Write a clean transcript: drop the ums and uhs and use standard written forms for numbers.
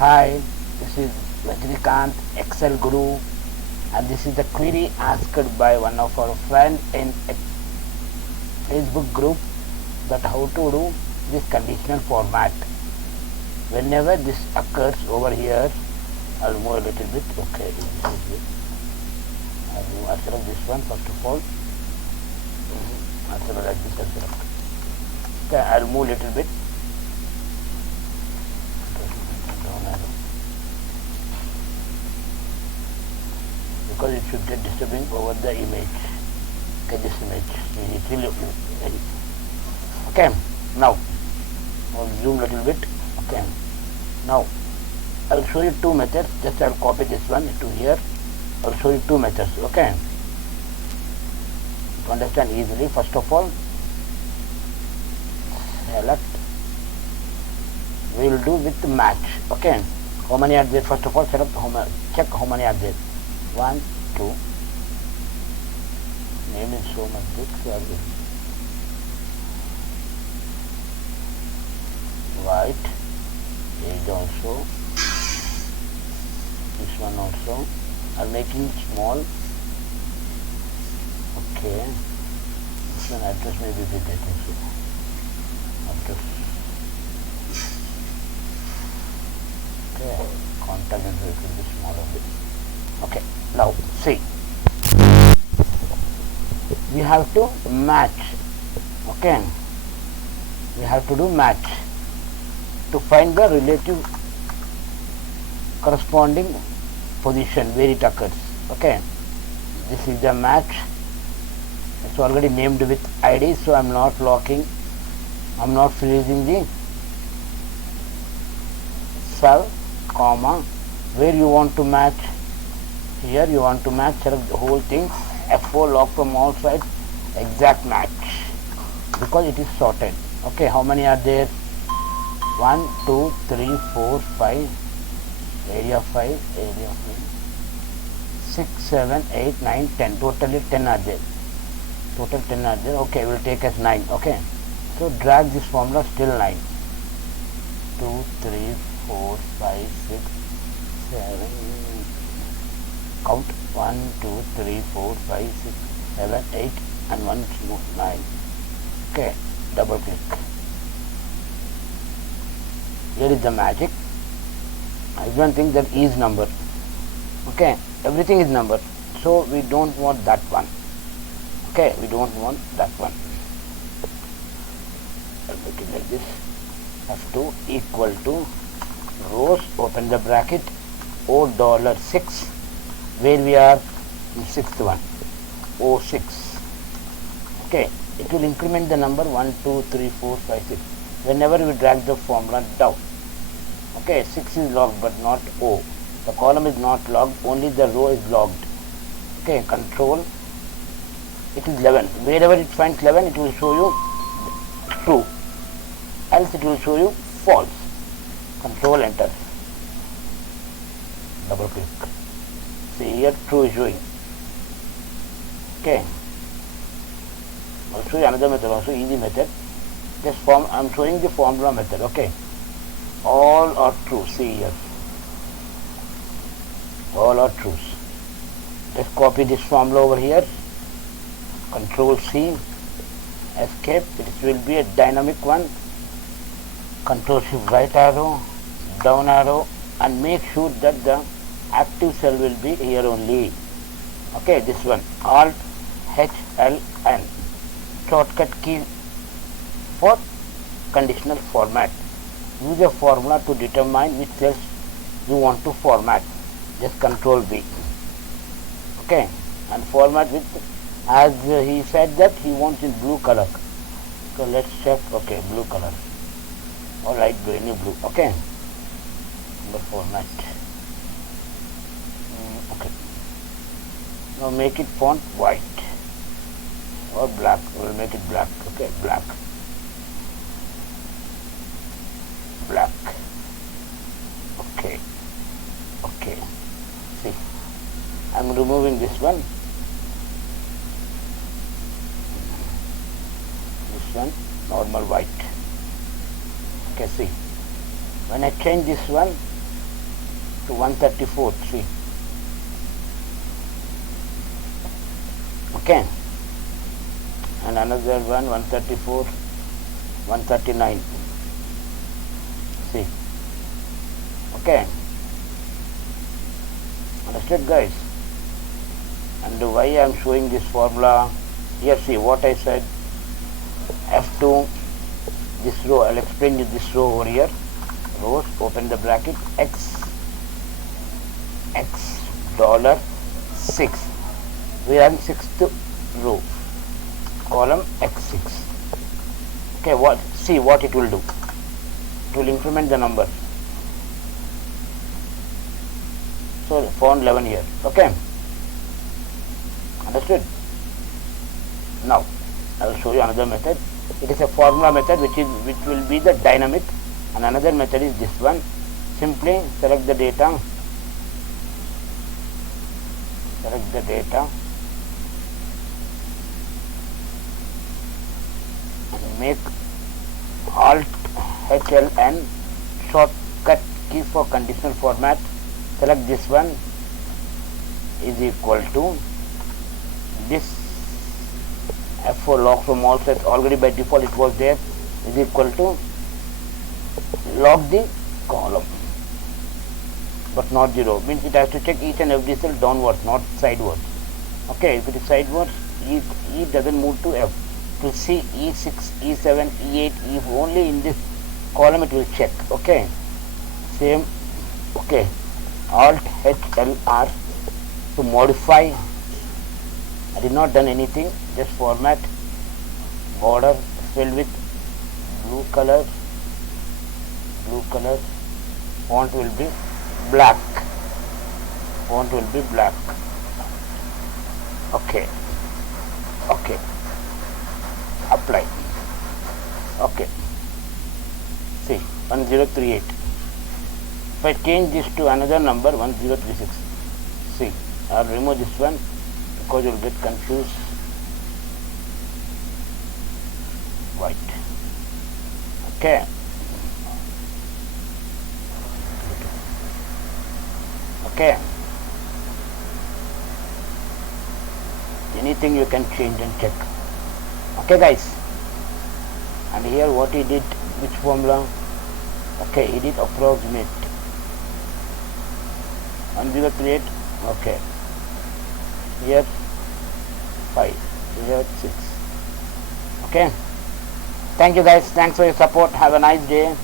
Hi, this is Rajnikant, Excel Guru, and this is the query asked by one of our friends in a Facebook group that how to do this conditional format. Whenever this occurs over here, I'll move a little bit. Okay, I'll select this one first of all. I'll select like this. I'll select. Okay, I'll move a little bit. Because it should get disturbing over the image. Okay, this image. Okay, now I'll zoom a little bit. Okay, now I'll show you two methods. Just I'll copy this one to here. I'll show you two methods. Okay, to understand easily, first of all, select. We will do with match. Okay, how many are there? First of all, select check how many are there. 1, 2. Name is so much big. White. Age also. This one also. I'm making small. Okay. This one address may be big, I think so. Address. Okay. Contact info will be smaller. Okay. Now see. We have to match. Okay. We have to do match to find the relative corresponding position where it occurs. Okay, this is the match. It's already named with ID, so I'm not locking, I'm not freezing the cell, comma, where you want to match. Here you want to match, select the whole thing, F4, lock from all sides, exact match, because it is sorted. Okay, how many are there? 1, 2, 3, 4, 5, area 5, area 5, 6, 7, 8, 9, 10. Totally 10 are there. Total 10 are there. Okay, we'll take as 9. Okay, so drag this formula still 9. 2, 3, 4, 5, 6, 7. Count 1, 2, 3, 4, 5, 6, 7, 8, and 1 more 9. Okay, double click. Here is the magic. Everyone thinks that is number. Okay, everything is number, so we don't want that one. Okay, we don't want that one. I'll make it like this. F2 equal to rows, open the bracket, $6, where we are in sixth one, 06. Okay, it will increment the number 1, 2, 3, 4, 5, 6 whenever we drag the formula down. Okay, 6 is logged but not O. The column is not logged, only the row is logged. Okay, control, it is 11. Wherever it finds 11, it will show you true, else it will show you false. Control enter, double click. See here, true is showing. Okay, I'll show you another method, also easy method. This form, I'm showing the formula method. Okay, all are true. See here, all are trues. Just copy this formula over here, control C, escape. It will be a dynamic one. Control shift right arrow, down arrow, and make sure that the active cell will be here only. Okay, this one, Alt HLN, shortcut key for conditional format. Use a formula to determine which cells you want to format. Just control V. Okay, and format with, as he said that he wants in blue color. So let's check. Okay, blue color. Alright, any blue. Okay, the format. Okay, now make it font white or black. We'll make it black. Okay, black. Black. Okay, okay. See, I'm removing this one. This one, normal white. Okay, see, when I change this one, to 134, see. Okay, and another one 134, 139, see. Okay, understood guys? And why I am showing this formula here, see what I said, F2, this row, I will explain you this row over here, rows, open the bracket, x dollar 6, we are in 6th row, column x6. Okay, what, see what it will do, it will increment the number, so found 11 here. Okay, understood? Now I will show you another method. It is a formula method which will be the dynamic, and another method is this one. Simply select the data, and make Alt HLN shortcut key for conditional format. Select this one is equal to this F4 log from all sets, already by default it was there, is equal to log the column but not the row, means it has to check each and every cell downwards, not sidewards. Okay, if it is sidewards, E doesn't move to F. To see E6, E7, E8, E only in this column it will check. Okay, same. Okay, Alt HLR to modify. I did not done anything, just format, border filled with blue color, font will be black, okay, apply. Okay, see 1038. If I change this to another number 1036, see, I will remove this one because you will get confused. White. Okay. Okay. Anything you can change and check. Okay guys. And here what he did, which formula? Okay, he did approximate. 1038. Okay. Here 5, here 6. Okay. Thank you guys. Thanks for your support. Have a nice day.